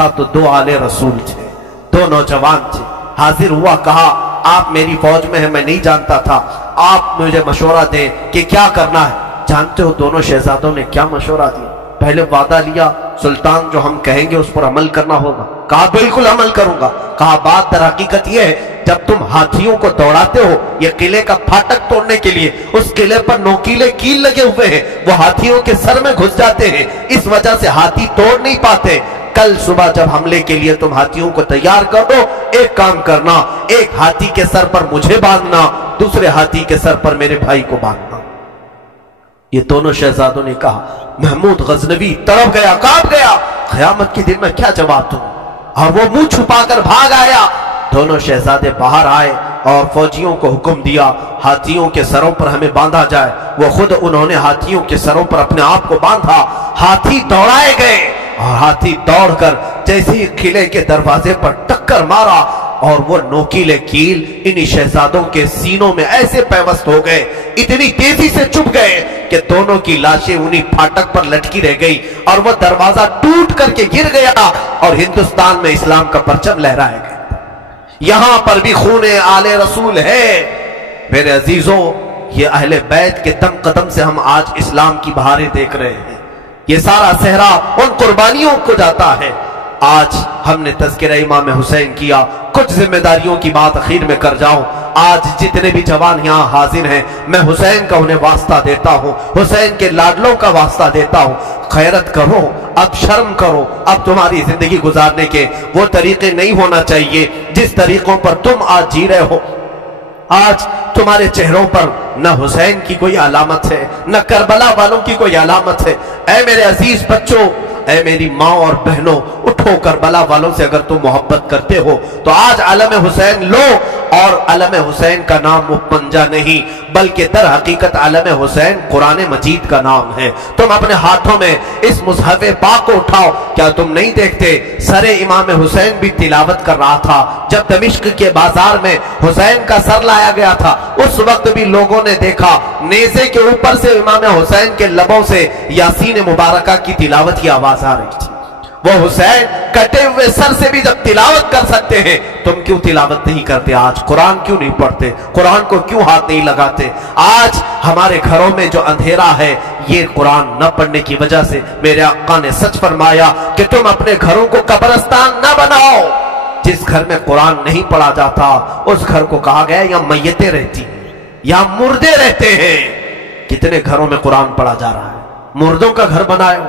دیکھا تو دو आले रसूल थे, दो नौजवान थे. हाजिर हुआ, कहा आप मेरी फौज में हैं, मैं नहीं जानता था, आप मुझे मशवरा दें कि क्या करना है. जानते हो दोनों शहजादों ने क्या मशवरा दिया? पहले वादा लिया, सुल्तान जो हम कहेंगे उस पर अमल करना होगा. कहा बिल्कुल अमल करूंगा. कहा बात दर हकीकत यह है, जब तुम हाथियों को दौड़ाते हो ये किले का फाटक तोड़ने के लिए, उस किले पर नोकीले कील लगे हुए हैं, वो हाथियों के सर में घुस जाते हैं, इस वजह से हाथी तोड़ नहीं पाते. कल सुबह जब हमले के लिए तुम हाथियों को तैयार कर दो, एक काम करना, एक हाथी के सर पर मुझे बांधना, दूसरे हाथी के सर पर मेरे भाई को बांधना. ये दोनों शहजादों ने कहा. महमूद गजनवी तड़प गया, कांप गया, क़यामत के दिन में क्या जवाब दूं, और वो मुंह छुपाकर भाग आया. दोनों शहजादे बाहर आए और फौजियों को हुक्म दिया हाथियों के सरों पर हमें बांधा जाए. वो खुद उन्होंने हाथियों के सरों पर अपने आप को बांधा. हाथी दौड़ाए गए और हाथी दौड़कर जैसे ही किले के दरवाजे पर टक्कर मारा और वो नोकीले कील इन्हीं शहजादों के सीनों में ऐसे पैवस्त हो गए, इतनी तेजी से चुभ गए कि दोनों की लाशें उन्हीं फाटक पर लटकी रह गई और वो दरवाजा टूट करके गिर गया और हिंदुस्तान में इस्लाम का परचम लहराया गया. यहां पर भी खूने आले रसूल है. मेरे अजीजों, ये अहले बैत के दम कदम से हम आज इस्लाम की बहारें देख रहे हैं. ये सारा सहरा उन कुर्बानियों को जाता है. आज हमने तज़किरा इमाम हुसैन किया. कुछ जिम्मेदारियों की बात आखिर में कर जाऊं. आज जितने भी जवान यहाँ हाजिर हैं, मैं हुसैन का उन्हें वास्ता देता हूँ, हुसैन के लाडलों का वास्ता देता हूँ. खैरत करो, अब शर्म करो. अब तुम्हारी जिंदगी गुजारने के वो तरीके नहीं होना चाहिए जिस तरीकों पर तुम आज जी रहे हो. आज तुम्हारे चेहरों पर न हुसैन की कोई अलामत है, न करबला वालों की कोई अलामत है. ऐ मेरे अजीज बच्चों, ऐ मेरी माँ और बहनों, उठो. करबला वालों से अगर तुम मोहब्बत करते हो तो आज अलम हुसैन लो. और अलम हुसैन का नाम मुपंजा नहीं, बल्कि दर हकीकत अलम हुसैन कुरान मजीद का नाम है. तुम अपने हाथों में इस मुसहफ पाक को उठाओ. क्या तुम नहीं देखते सरे इमाम हुसैन भी तिलावत कर रहा था जब दमिश्क के बाजार में हुसैन का सर लाया गया था? उस वक्त भी लोगों ने देखा नेज़े के ऊपर से इमाम हुसैन के लबों से यासीन मुबारका की तिलावत की आवाज आ रही थी. वो हुसैन कटे हुए सर से भी जब तिलावत कर सकते हैं, तुम क्यों तिलावत नहीं करते? आज कुरान क्यों नहीं पढ़ते? कुरान को क्यों हाथ नहीं लगाते? आज हमारे घरों में जो अंधेरा है, ये कुरान न पढ़ने की वजह से. मेरे आका ने सच फरमाया कि तुम अपने घरों को कब्रिस्तान न बनाओ. जिस घर में कुरान नहीं पढ़ा जाता उस घर को कहा गया यहाँ मैयतें रहती हैं, यहाँ मुर्दे रहते हैं. कितने घरों में कुरान पढ़ा जा रहा है? मुर्दों का घर बनाओ.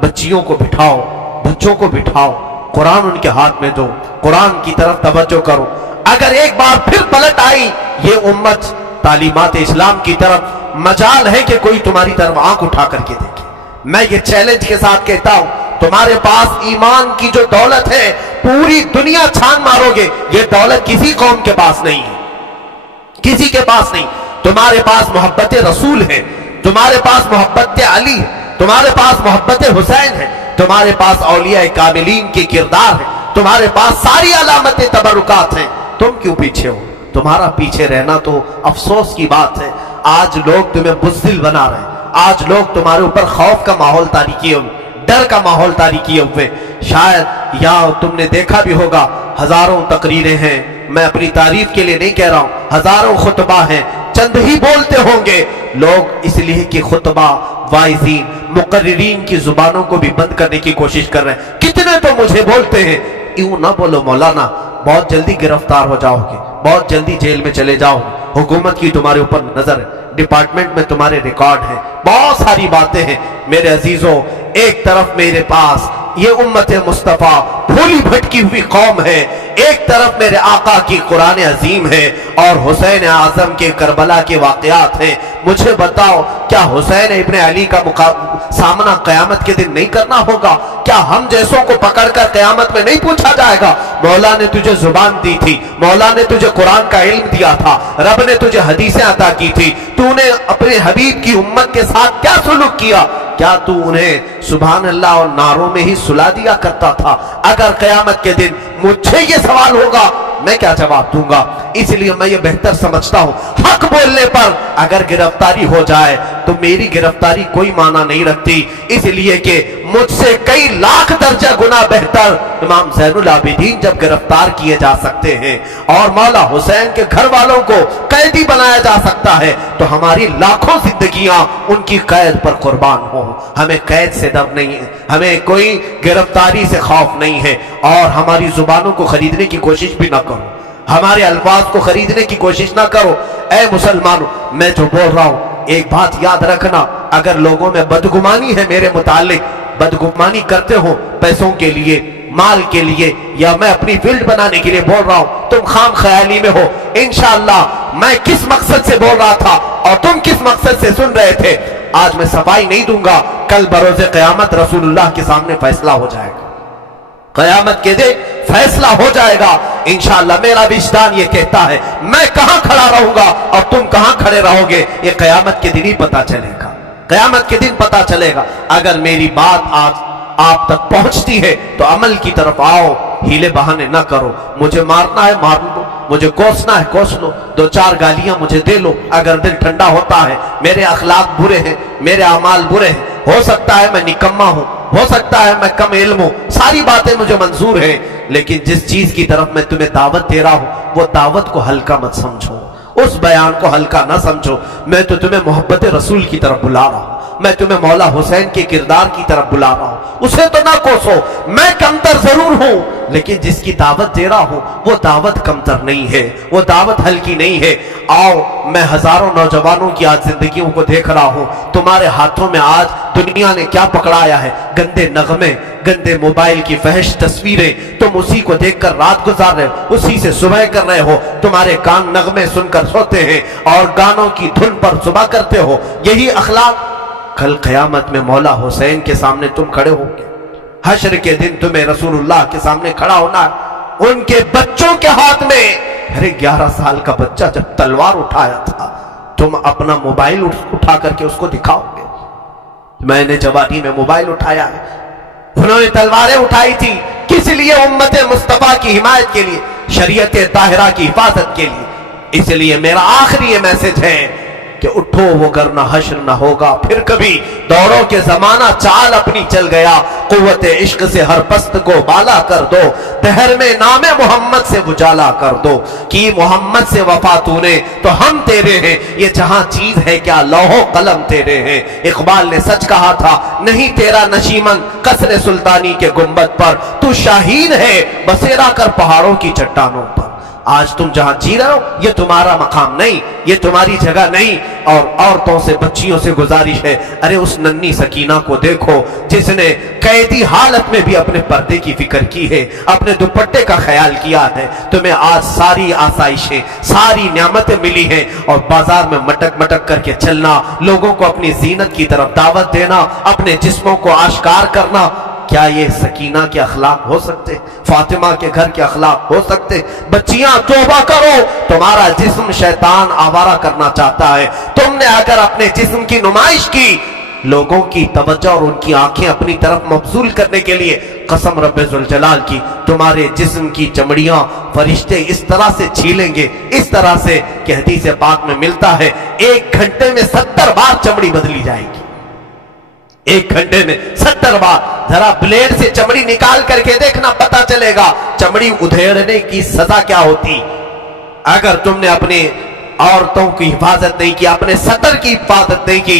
बच्चियों को बिठाओ, बच्चों को बिठाओ, कुरान उनके हाथ में दो, कुरान की तरफ तवज्जो करो. अगर एक बार फिर पलट आई ये उम्मत तालीमात इस्लाम की तरफ, मजाल है कि कोई तुम्हारी तरफ आंख उठा करके देखे. मैं ये चैलेंज के साथ कहता हूं, तुम्हारे पास ईमान की जो दौलत है, पूरी दुनिया छान मारोगे, ये दौलत किसी कौम के पास नहीं है, किसी के पास नहीं. तुम्हारे पास मोहब्बत रसूल है, तुम्हारे पास मोहब्बत अली है, तुम्हारे पास मोहब्बत हुसैन है, तुम्हारे पास औलिया कामिलीन के किरदार है, तुम्हारे पास सारी अलामतें तबरुकात हैं. तुम क्यों पीछे हो? तुम्हारा पीछे रहना तो अफसोस की बात है. आज लोग तुम्हें बुज़दिल बना रहे हैं, आज लोग तुम्हारे ऊपर खौफ का माहौल तारी किए हुए, डर का माहौल तारी किए हुए. शायद यहाँ तुमने देखा भी होगा, हजारों तकरीरें हैं. मैं अपनी तारीफ के लिए नहीं कह रहा हूं, हजारों खुतबा हैं, चंद ही बोलते होंगे लोग, इसलिए कि खुतबा वाइजीन मुकर्रिरीन की जुबानों को भी बंद करने की कोशिश कर रहे हैं. कितने तो मुझे बोलते हैं, यूं ना बोलो मौलाना, बहुत जल्दी गिरफ्तार हो जाओगे, बहुत जल्दी जेल में चले जाओगे, हुकूमत की तुम्हारे ऊपर नजर है, डिपार्टमेंट में तुम्हारे रिकॉर्ड है, बहुत सारी बातें हैं. मेरे अजीजों, एक तरफ मेरे पास ये उम्मत मुस्तफा भूली भटकी हुई कौम है, एक तरफ मेरे आका की कुरान अजीम है और हुसैन आजम के करबला के वाकयात हैं. मुझे बताओ, क्या हुसैन इब्ने अली का सामना कयामत के दिन नहीं करना होगा? क्या हम जैसों को पकड़कर कयामत में नहीं पूछा जाएगा, मौला ने तुझे जुबान दी थी, मौला ने तुझे कुरान का इल्म दिया था, रब ने तुझे हदीसें अता की थी, तूने अपने हबीब की उम्मत के साथ क्या सुलूक किया? क्या तू उन्हें सुभान अल्लाह और नारों में ही सुला दिया करता था? अगर कयामत के दिन मुझे ये सवाल होगा, मैं क्या जवाब दूंगा? इसलिए मैं ये बेहतर समझता हूं हक बोलने पर अगर गिरफ्तारी हो जाए तो मेरी गिरफ्तारी कोई माना नहीं रखती, इसलिए कि मुझसे कई लाख दर्जा गुना बेहतर इमाम ज़ैनुल आबिदीन जब गिरफ्तार किए जा सकते हैं और मौला हुसैन के घर वालों को कैदी बनाया जा सकता है, तो हमारी लाखों जिंदगियां उनकी कैद पर कुर्बान हो। हमें कैद से डर नहीं है, हमें कोई गिरफ्तारी से खौफ नहीं है, और हमारी जुबानों को खरीदने की कोशिश भी ना करो, हमारे अल्फाज को खरीदने की कोशिश ना करो। ऐ मुसलमानों, मैं जो बोल रहा हूं एक बात याद रखना, अगर लोगों में बदगुमानी है मेरे मुतालिक, बदगुमानी करते हो पैसों के लिए, माल के लिए, या मैं अपनी फील्ड बनाने के लिए बोल रहा हूं, तुम खाम ख्याली में हो। इंशाअल्लाह मैं किस मकसद से बोल रहा था और तुम किस मकसद से सुन रहे थे, आज मैं सफाई नहीं दूंगा, कल बरोज़े क़यामत रसूलुल्लाह के सामने फैसला हो जाएगा। क़यामत के दिन फैसला हो जाएगा इंशाअल्लाह। मेरा विजदान ये कहता है मैं कहां खड़ा रहूंगा और तुम कहां खड़े रहोगे, ये क़यामत के दिन ही पता चलेगा, क़यामत के दिन पता चलेगा। अगर मेरी बात आज आप तक पहुंचती है तो अमल की तरफ आओ, हीले बहाने ना करो। मुझे मारना है मार लो, मुझे कोसना है कोस लो, दो चार गालियां मुझे दे लो, अगर दिल ठंडा होता है। मेरे अखलाक बुरे हैं, मेरे अमाल बुरे हैं, हो सकता है मैं निकम्मा हूं, हो सकता है मैं कम इल्म हूं, सारी बातें मुझे मंजूर हैं, लेकिन जिस चीज की तरफ मैं तुम्हें दावत दे रहा हूं वो दावत को हल्का मत समझो, उस बयान को हल्का ना समझो। मैं तो तुम्हें मोहब्बत रसूल की तरफ बुला रहा हूं, मैं तुम्हें मौला हुसैन के किरदार की तरफ बुला रहा हूं, उसे तो ना कोसो। मैं कमतर जरूर हूं, लेकिन जिसकी दावत दे रहा हूं वो दावत कमतर नहीं है, वो दावत हल्की नहीं है। आओ, मैं हजारों नौजवानों की आज जिंदगियों को देख रहा हूं, तुम्हारे हाथों में आज दुनिया ने क्या पकड़ाया है, गंदे नगमे, गंदे मोबाइल की फहश तस्वीरें, तुम उसी को देखकर रात गुजार रहे हो, उसी से सुबह कर रहे हो, तुम्हारे कान नगमे सुनकर सोते हैं और गानों की धुन पर सुबह करते हो। यही अखलाक कल क़यामत में मौला हुसैन के सामने तुम खड़े होगे, हश्र के दिन तुम्हें रसूलुल्लाह के सामने खड़ा होना है, उनके बच्चों के हाथ में। अरे 11 साल का बच्चा जब तलवार उठाया था, तुम अपना मोबाइल उठा करके उसको दिखाओगे, मैंने जवानी में मोबाइल उठाया है, उन्होंने तलवारें उठाई थी, किस लिए? उम्मत मुस्तफा की हिमायत के लिए, शरीयत ताहिरा की हिफाजत के लिए। इसलिए मेरा आखिरी ये मैसेज है कि उठो वो करना हश्र ना होगा फिर कभी, दौड़ो के जमाना चाल अपनी चल गया, कुव्वत इश्क से हर पस्त को बाला कर दो, दहर में नामे मोहम्मद से उजाला कर दो, कि मोहम्मद से वफा तूने तो हम तेरे हैं, ये जहां चीज है क्या लौहो कलम तेरे हैं। इकबाल ने सच कहा था, नहीं तेरा नशीमन कसरे सुल्तानी के गुंबद पर, तू शाहीन है बसेरा कर पहाड़ों की चट्टानों पर। आज तुम जहां जी रहे हो ये तुम्हारा मकाम नहीं, ये तुम्हारी जगह नहीं। और औरतों से, बच्चियों से गुजारिश है, अरे उस नन्ही सकीना को देखो जिसने कैदी हालत में भी अपने पर्दे की फिक्र की है, अपने दुपट्टे का ख्याल किया है। तुम्हें आज सारी आसाइशें, सारी नियामतें मिली हैं और बाजार में मटक मटक करके चलना, लोगों को अपनी जीनत की तरफ दावत देना, अपने जिस्मों को आश्कार करना, क्या ये सकीना के अखलाक हो सकते? फातिमा के घर के अखलाक हो सकते? बच्चियां तौबा करो, तुम्हारा जिस्म शैतान आवारा करना चाहता है। तुमने अगर अपने जिस्म की नुमाइश की, लोगों की तवज्जो और उनकी आंखें अपनी तरफ मबजूल करने के लिए, कसम रब्बे जुल जलाल की, तुम्हारे जिस्म की चमड़ियां फरिश्ते इस तरह से छीलेंगे, इस तरह से कि हदीस पाक में मिलता है 1 घंटे में 70 बार चमड़ी बदली जाएगी, 1 घंटे में 70 बार। जरा ब्लेड से चमड़ी निकाल करके देखना, पता चलेगा चमड़ी उधेड़ने की सजा क्या होती। अगर तुमने अपने औरतों की हिफाजत नहीं की, अपने सतर की हिफाजत नहीं की,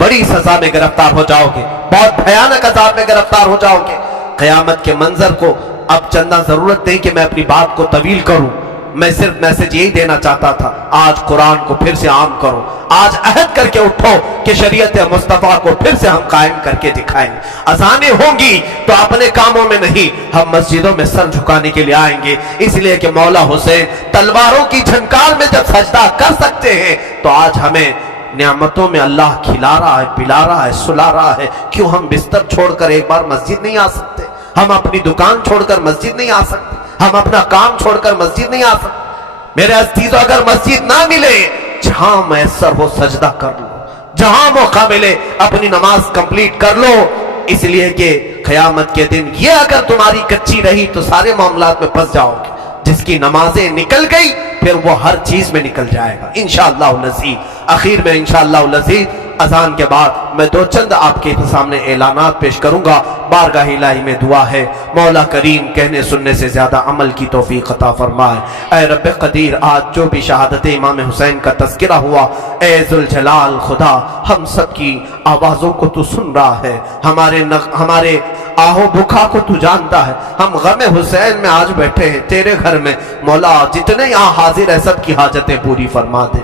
बड़ी सजा में गिरफ्तार हो जाओगे, बहुत भयानक अजाब में गिरफ्तार हो जाओगे। क़यामत के मंजर को अब चंदा जरूरत नहीं कि मैं अपनी बात को तवील करूं, मैं सिर्फ मैसेज यही देना चाहता था, आज कुरान को फिर से आम करो, आज अहद करके उठो कि शरीयत मुस्तफा को फिर से हम कायम करके दिखाएंगे। अजानें होंगी तो अपने कामों में नहीं, हम मस्जिदों में सर झुकाने के लिए आएंगे, इसलिए कि मौला हुसैन तलवारों की झनकार में जब सजदा कर सकते हैं, तो आज हमें नियामतों में अल्लाह खिला रहा है, पिला रहा है, सुला रहा है, क्यों हम बिस्तर छोड़कर एक बार मस्जिद नहीं आ सकते? हम अपनी दुकान छोड़कर मस्जिद नहीं आ सकते? हम अपना काम छोड़कर मस्जिद नहीं आ सकते? मेरे अजीजों, अगर मस्जिद ना मिले, जहां मैसर हो सजदा कर लो, जहां मौका मिले अपनी नमाज कंप्लीट कर लो, इसलिए कि क़यामत के दिन ये अगर तुम्हारी कच्ची रही तो सारे मामलात में फंस जाओगे। जिसकी नमाजें निकल गई پھر وہ ہر چیز میں نکل جائے گا انشاءاللہ العزیز۔ آخر میں انشاءاللہ العزیز اذان کے بعد میں دو چند آپ کے سامنے اعلانات پیش کروں گا۔ بارگاہ الہی میں دعا ہے مولا کریم کہنے سننے سے زیادہ عمل کی توفیق عطا فرمائے۔ اے رب قدیر آج جو بھی شہادت امام حسین کا تذکرہ ہوا، اے ذوالجلال خدا ہم سب کی آوازوں کو تو سن رہا ہے، ہمارے آہو بکھا کو تو جانتا ہے۔ ہم غم حسین میں آج بیٹھے ہیں تیرے گھر میں، مولا جتنے یہاں حاضر ہیں سب کی حاجتیں پوری فرما دے۔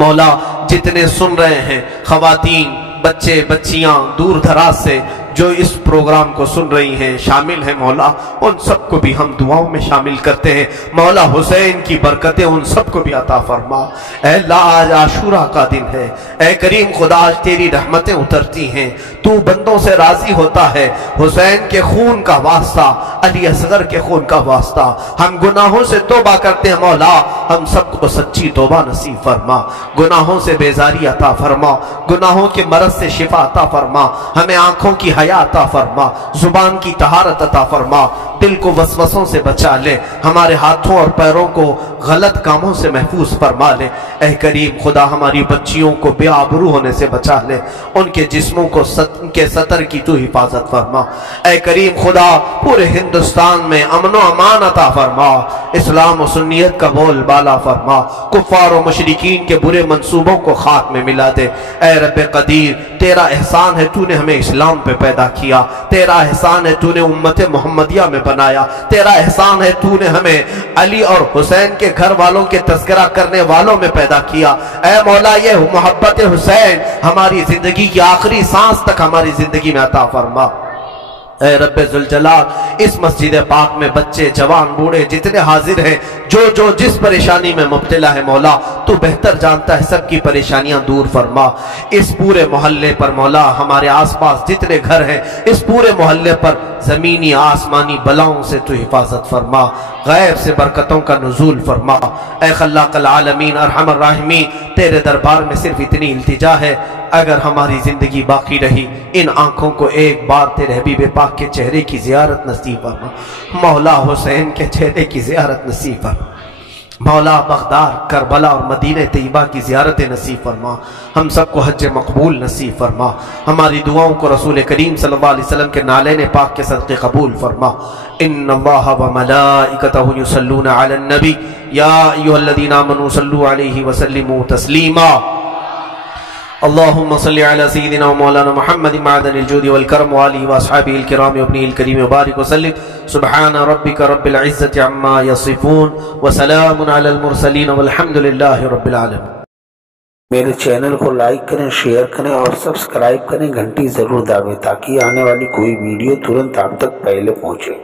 مولا جتنے سن رہے ہیں خواتین بچے بچیاں دور دراز سے جو اس پروگرام کو سن رہی ہیں شامل ہیں، مولا ان سب کو بھی ہم دعاؤں میں شامل کرتے ہیں۔ مولا حسین کی برکتیں ان سب کو بھی عطا فرما۔ اے اللہ آج عاشوراء کا دن ہے، اے کریم خدا آج تیری رحمتیں اترتی ہیں، تو بندوں سے راضی ہوتا ہے۔ حسین کے خون کا واسطہ، علی اصغر کے خون کا واسطہ ہم گناہوں سے توبہ کرتے ہیں، مولا ہم سب کو سچی توبہ نصیب فرما، گناہوں سے بیزاری عطا فرما، گناہوں کے مرض سے شفا عطا فرما، ہمیں آنکھوں کی حیا عطا فرما، زبان کی طہارت عطا فرما، دل کو وسوسوں سے بچا لے، ہمارے ہاتھوں اور پیروں کو غلط کاموں سے محفوظ فرما لے۔ اے کریم خدا ہماری بچیوں کو بے آبرو ہونے سے بچا لے، ان کے جسموں کو ان کے سطر کی تو حفاظت فرما۔ اے کریم خدا پورے ہندوستان میں امن و امان عطا فرما، اسلام و سنیت کا بول بالا فرما، کفار و مشرکین کے برے منصوبوں کو خاک میں ملا دے۔ اے رب قدیر تیرا احسان ہے تو نے ہمیں اسلام پہ پیدا کیا، تیرا احسان ہے تو نے امت محمدیہ میں بنایا، تیرا احسان ہے تو نے ہمیں علی اور حسین کے گھر والوں کے تذکرہ کرنے والوں میں پیدا کیا۔ اے مولا یہ محبت حسین ہماری زندگی کی آخری سانس تک ہماری زندگی میں عطا فرما۔ اے رب ذوالجلال اس مسجد پاک میں بچے جوان بوڑھے جتنے حاضر ہیں جو جس پریشانی میں مبتلا ہے مولا تو بہتر جانتا ہے، سب کی پریشانیاں دور فرما۔ اس پورے محلے پر مولا ہمارے آس پاس جتنے گھر ہیں اس پورے محلے پر زمینی آسمانی بلاؤں سے تو حفاظت فرما، غیب سے برکتوں کا نزول فرما۔ اے خلاق العالمین ارحم الراحمین تیرے دربار میں صرف اتنی التجا ہے، اگر ہماری زندگی باقی رہی ان آنکھوں کو ایک بار تیرے حبیب پاک کے چہرے کی زیارت نصیب فرما، مولا حسین کے چہرے کی زیارت نصیب فرما، مولا بغداد کربلا اور مدینہ طیبہ کی زیارت نصیب فرما، ہم سب کو حج مقبول نصیب فرما، ہماری دعاؤں کو رسول کریم صلی اللہ علیہ وسلم کے نالین پاک کے صدقے قبول فرما۔ ان اللہ وملائکتہ یصلون علی النبی یا ایھا الذین آمنوا صلوا علیہ وسلموا تسلیما۔ اللهم صل على سيدنا ومولانا محمد معدن الجود والكرم وآله وأصحابه الكرام وابنه الكريم وبارك وسلم سبحان ربك رب العزة عما يصفون وسلام على المرسلين والحمد لله رب العالمين۔ میرے چینل کو لائک کریں، شیئر کریں اور سبسکرائب کریں، گھنٹی ضرور دبائیں تاکہ آنے والی کوئی ویڈیو ترنت آپ تک پہلے پہنچے۔